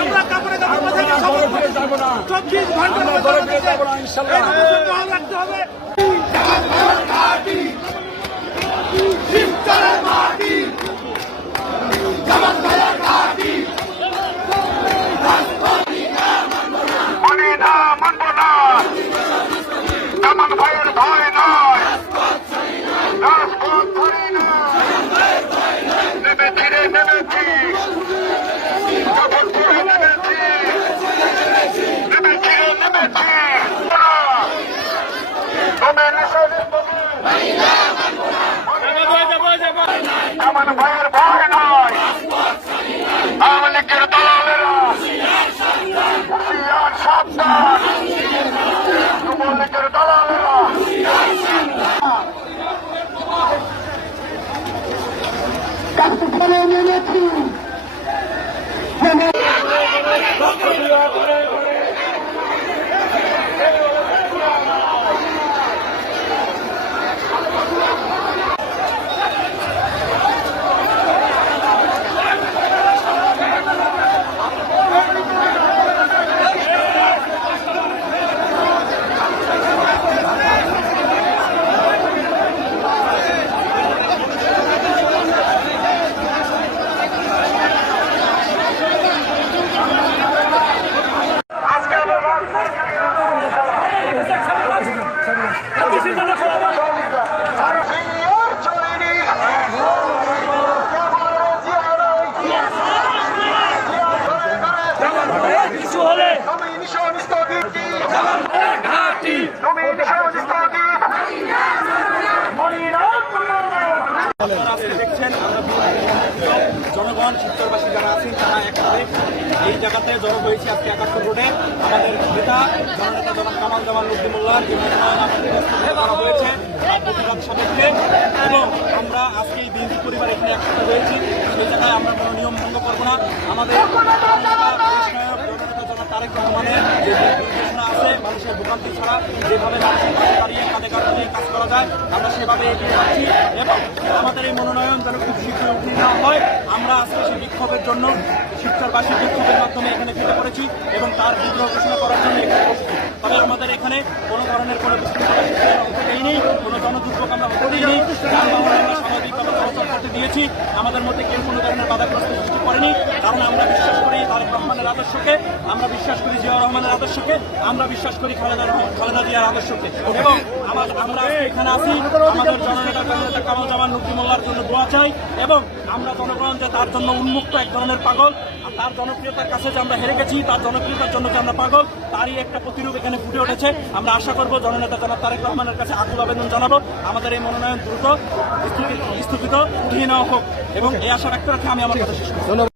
আমরা কাপড়ে যাব না, 24 ঘন্টার মধ্যে রাখতে হবে। আমার ভাইয়ের ভয় নয়, আওয়ামী লীগের দালালেরা হুঁশিয়ার সাবধান, যুবলীগের দালালেরা নেমেছি। দেখছেন জনগণ শিবচরবাসী যারা আছেন তারা একসাথে এই জায়গাতে জড়ো হয়েছে আজকে 71 রোডে। আমাদের নেতা জননেতা জনাব কামাল জামান নজরুল্লাহ যে মনোনয়ন আমাদের করা হয়েছে তার প্রতিবাদ সাপেক্ষে, এবং আমরা আজকে এই বিএনপি পরিবার এখানে একসাথে হয়েছি। সেই জায়গায় আমরা কোনো নিয়ম ভঙ্গ করবো না। আমাদের তারেক রহমানের যে নির্দেশনা আছে মানুষের ভোগান্তি ছাড়া যেভাবে মানুষের পাশে দাঁড়িয়ে কাঁধে কাঁধ নিয়ে কাজ করা যায় আমরা সেভাবে এগিয়ে যাচ্ছি, এবং আমাদের এই মনোনয়ন যেন খুব শীঘ্রই উঠিয়ে নেওয়া হয়। আমরা আজকে সেই বিক্ষোভের জন্য শিবচরবাসী বিক্ষোভের মাধ্যমে এখানে ফিরে পড়েছি এবং তার বিদ্রোহ ঘোষণা করার জন্য এখানে বসছি। তবে আমাদের এখানে কোনো ধরনের কোনো বিশৃঙ্খলা হতে দেয়নি, কোনো জনদুর্ভোগ আমরা হতে দিইনি, আমরা স্বাভাবিকভাবে চলাচল করতে দিয়েছি। আমাদের মধ্যে কেউ কোনো ধরনের বাধাগ্রস্ত সৃষ্টি করেনি, কারণ আমরা বিশ্বাস করি তারেক রহমানের আদর্শকে, আমরা বিশ্বাস করি জিয়াউর রহমানের আদর্শকে, আমরা বিশ্বাস করি খালেদা জিয়ার আদর্শকে, এবং আমরা এখানে আছি আমাদের জননেতা কামাল জামান নজরুল্লাহর জন্য দোয়া চাই, এবং আমরা জনগণ যে তার জন্য উন্মুক্ত এক ধরনের পাগল, আর তার জনপ্রিয়তার কাছে যে আমরা হেরে গেছি, তার জনপ্রিয়তার জন্য যে আমরা পাগল, তারই একটা প্রতিরূপ এখানে ফুটে উঠেছে। আমরা আশা করবো জননেতা জনাব তারেক রহমানের কাছে আকুল আবেদন জানাবো আমাদের এই মনোনয়ন দ্রুত স্থগিত উঠিয়ে নেওয়া হোক, এবং এই আশা ব্যক্ত রাখে আমি আমার কথা শেষ করছি।